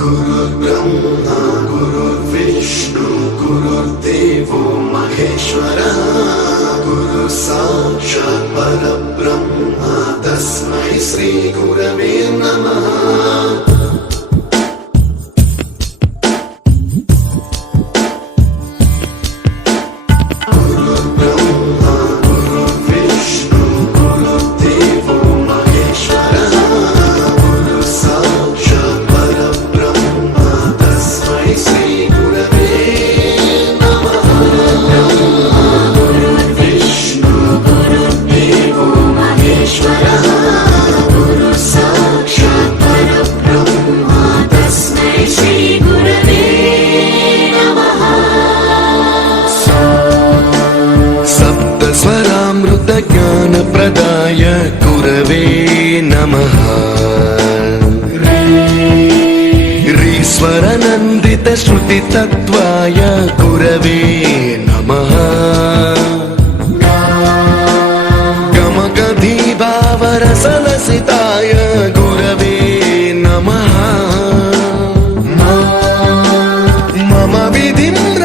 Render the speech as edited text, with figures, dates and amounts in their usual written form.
गुरुर्ब्रह्मा गुरुर्विष्णु गुरुर्देवो महेश्वरः गुरु साक्षात् परब्रह्म तस्मै श्री गुरवे नमः। ज्ञान प्रदाय गुरवे नमः। रीश्वर नंदित श्रुति तत्वाय गुरवे नमः। गमगधी भावरसलसिताय गुरवे नमः। मम विधिं